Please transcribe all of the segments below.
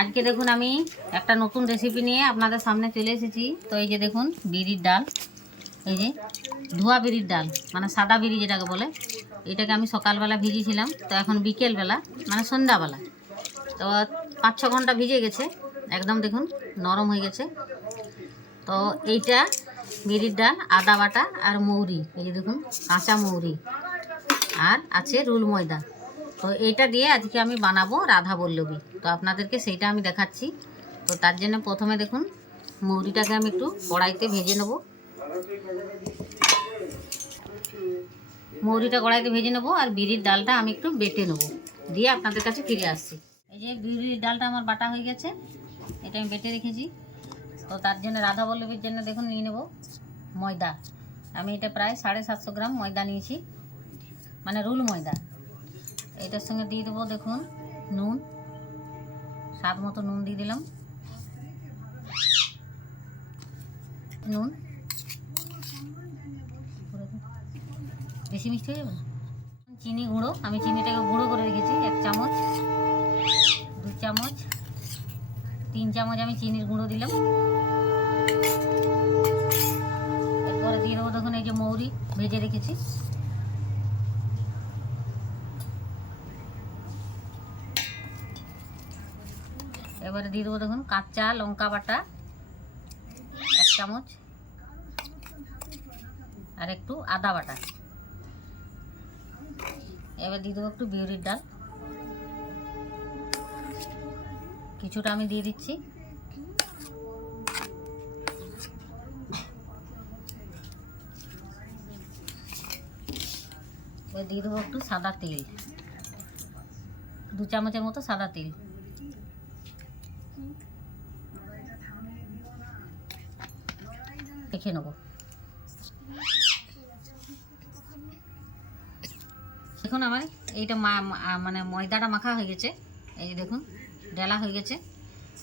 আজকে দেখুন আমি একটা নতুন রেসিপি নিয়ে আপনাদের সামনে চলে এসেছি। তো এই যে দেখুন, বিড়ির ডাল। এই যে ধোয়া বিড়ির ডাল মানে সাদা বিড়ি যেটাকে বলে, এটাকে আমি সকালবেলা ভিজিয়েছিলাম। তো এখন বিকেলবেলা মানে সন্ধ্যাবেলা। তো পাঁচ ছ ঘণ্টা ভিজে গেছে, একদম দেখুন নরম হয়ে গেছে। তো এইটা বিড়ির ডাল, আদা বাটা আর মৌরি। এই যে দেখুন, কাঁচা মৌরি। আর আছে রুল ময়দা। তো এইটা দিয়ে আজকে আমি বানাবো রাধা বল্লভী তো আপনাদেরকে সেইটা আমি দেখাচ্ছি। তো তার জন্য প্রথমে দেখুন মৌরিটাকে আমি একটু কড়াইতে ভেজে নেব। মৌরিটা কড়াইতে ভেজে নেব আর বিড়ির ডালটা আমি একটু বেটে নেব। দিয়ে আপনাদের কাছে ফিরে আসছি। এই যে বিড়ির ডালটা আমার বাটা হয়ে গেছে, এটা আমি বেটে রেখেছি। তো তার জন্য রাধা বল্লভীর জন্য দেখুন নিয়ে নেব ময়দা। আমি এটা প্রায় সাড়ে সাতশো গ্রাম ময়দা নিয়েছি মানে রুল ময়দা। এটার সঙ্গে দিয়ে দেবো, দেখুন, নুন। স্বাদ মতো নুন দিয়ে দিলাম। নুন। বেশি মিষ্টি হয়ে যাবে? চিনি গুঁড়ো, আমি চিনিটাকে গুঁড়ো করে রেখেছি, এক চামচ, দু চামচ, তিন চামচ আমি চিনির গুঁড়ো দিলাম। এরপরে দিয়ে দেবো, দেখুন, এই যে মৌরি ভেজে রেখেছি। এবারে দিয়ে দেবো দেখুন কাঁচা লঙ্কা বাটা, এক চামচ, আর একটু আদা বাটা। এবার দিয়ে দেবো একটু বিউরির ডাল। কিছুটা আমি দিয়ে দিচ্ছি। দিয়ে দেবো একটু সাদা তেল। দু চামচের মতো সাদা তেল। মেখে নেব। দেখুন আমার, এইটা মানে ময়দাটা মাখা হয়ে গেছে। এই যে দেখুন, ডেলা হয়ে গেছে।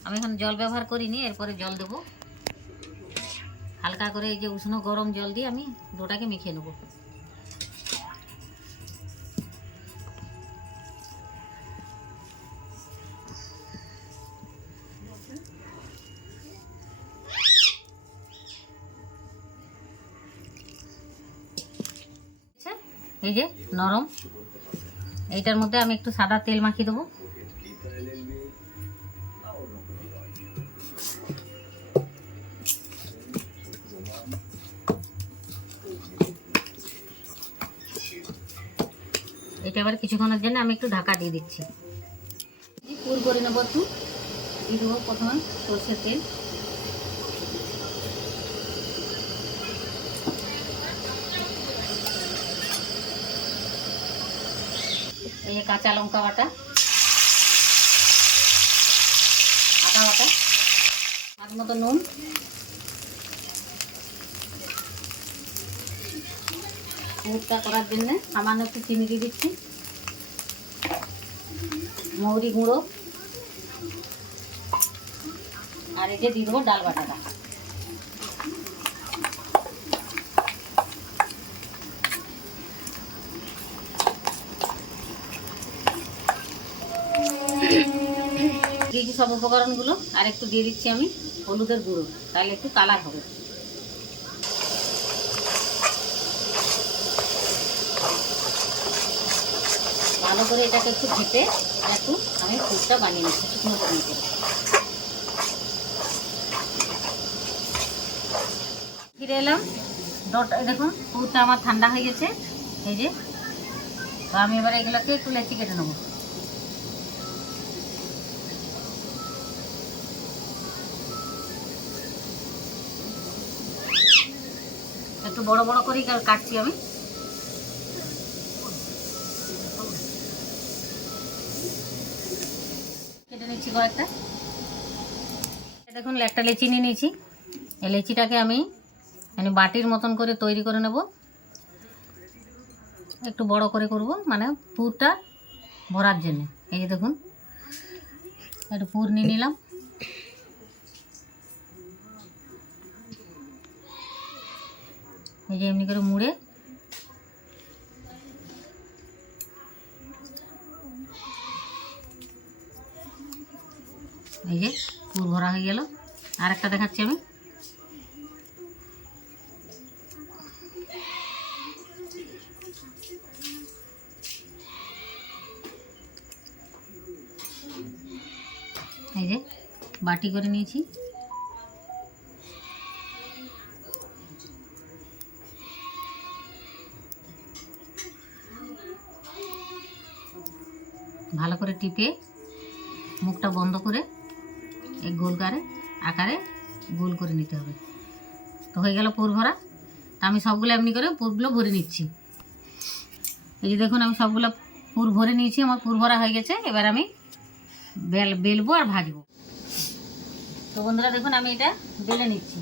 আমি এখন জল ব্যবহার করিনি, এরপরে জল দেবো। হালকা করে এই যে উষ্ণ গরম জল দিয়ে আমি ডোটাকে মেখে নেব। এই যে নরম। এইটার মধ্যে আমি একটু সাদা তেল মাখিয়ে দেবো। এটা এবার কিছুক্ষণের জন্য আমি একটু ঢাকা দিয়ে দিচ্ছি। পুর করে নেব একটু। দিয়ে দেবো প্রথমে সর্ষের তেল। এই যে কাঁচা লঙ্কা বাটা, আদা বাটা, স্বাদ মতো নুন। পুরটা করার জন্য সামান্য একটু চিনি দিয়ে দিচ্ছি। মৌরি গুঁড়ো। আর এই যে দিয়ে দেবো ডাল বাটাটা। দিয়েছি সব উপকরণগুলো, আর একটু দিয়ে দিচ্ছি আমি হলুদের গুঁড়ো, তাহলে একটু কালার হবে। ভালো করে এটাকে একটু ঘেটে একটু আমি ফুটটা বানিয়ে নিচ্ছি, শুকনো করে ফিরে এলাম। ডট দেখুন পুরটা আমার ঠান্ডা হয়ে গেছে। এই যে, তো আমি এবার এগুলোকে একটু লেচি কেটে নেব। একটু বড় বড় করেই কাটছি আমি। কেটে নিচ্ছি কয়েকটা। দেখুন, একটা লেচি নিয়ে নিয়েছি। এই লেচিটাকে আমি মানে বাটির মতন করে তৈরি করে নেব। একটু বড় করে করব মানে পুরটা ভরার জন্য। এই যে দেখুন, একটু পুর নিয়ে নিলাম। এই যে এমনি করে মুড়ে। এই যে পুর ভরা হয়ে গেল। আর একটা দেখাচ্ছি আমি। এই যে বাটি করে নিয়েছি। ভালো করে টিপে মুখটা বন্ধ করে এই গোল করে আকারে গোল করে নিতে হবে। তো হয়ে গেল পুর ভরা। তা আমি সবগুলো এমনি করে পুরগুলো ভরে নিচ্ছি। এই যে দেখুন, আমি সবগুলো পুর ভরে নিয়েছি, আমার পুর ভরা হয়ে গেছে। এবার আমি বেল, বেলবো আর ভাজবো। তো বন্ধুরা, দেখুন, আমি এটা বেলে নিচ্ছি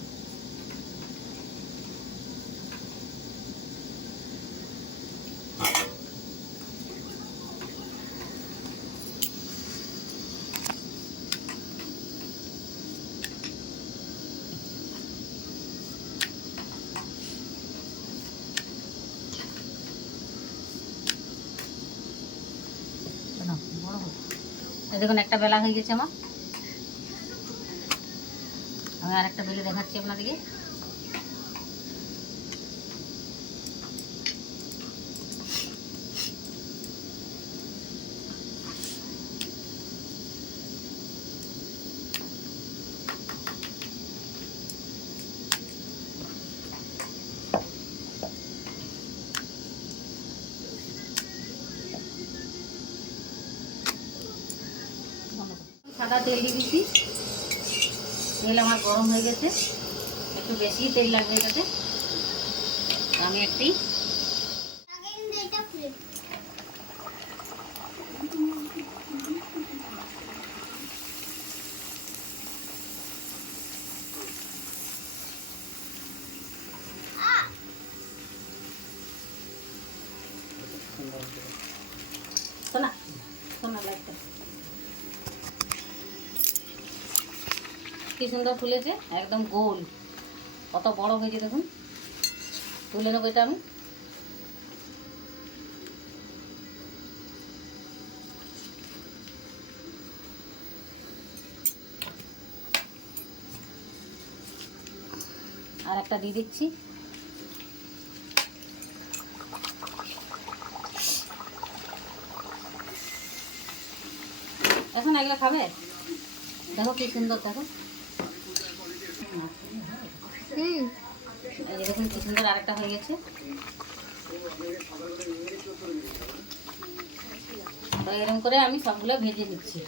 না, বড় হোক। এই দেখুন একটা বেলা হয়ে গেছে আমার আমি আর একটা বেলে দেখাচ্ছি আপনাদেরকে। সাদা তেল দিয়ে দিচ্ছি। তেল আমার গরম হয়ে গেছে। একটু বেশি তেল লাগবে এটাতে। আমি একটি শোনা। কি সুন্দর ফুলেছে? একদম গোল। কত বড় হয়েছে দেখুন। তুলে নেব এটা আমি। আর একটা দিয়ে দিচ্ছি। এখন এগুলো খাবে? দেখো কি সুন্দর দেখো। এই যে দেখুন কি সুন্দর আরেকটা হয়ে গেছে। তো এরকম করে আমি সবগুলো ভেজে নিচ্ছি।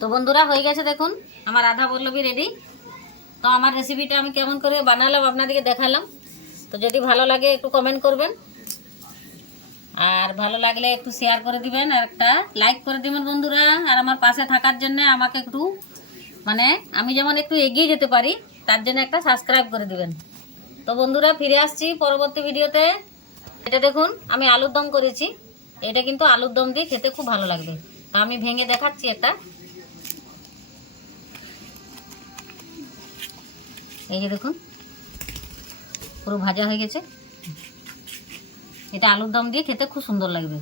তো বন্ধুরা হয়ে গেছে দেখুন আমার আধা পল্লবী রেডি তো আমার রেসিপিটা আমি কেমন করে বানালাম আপনাদেরকে দেখালাম। তো যদি ভালো লাগে একটু কমেন্ট করবেন। আর ভালো লাগলে একটু শেয়ার করে দিবেন আর একটা লাইক করে দিবেন বন্ধুরা। আর আমার পাশে থাকার জন্য আমাকে একটু মানে আমি যেমন একটু এগিয়ে যেতে পারি, তার জন্য একটা সাবস্ক্রাইব করে দিবেন। তো বন্ধুরা, ফিরে আসছি পরবর্তী ভিডিওতে। এটা দেখুন, আমি আলুর দম করেছি। এটা কিন্তু আলুর দম দিয়ে খেতে খুব ভালো লাগবে। তো আমি ভেঙে দেখাচ্ছি এটা। এই যে দেখুন, পুরো ভাজা হয়ে গেছে। এটা আলুর দম দিয়ে খেতে খুব সুন্দর লাগবে।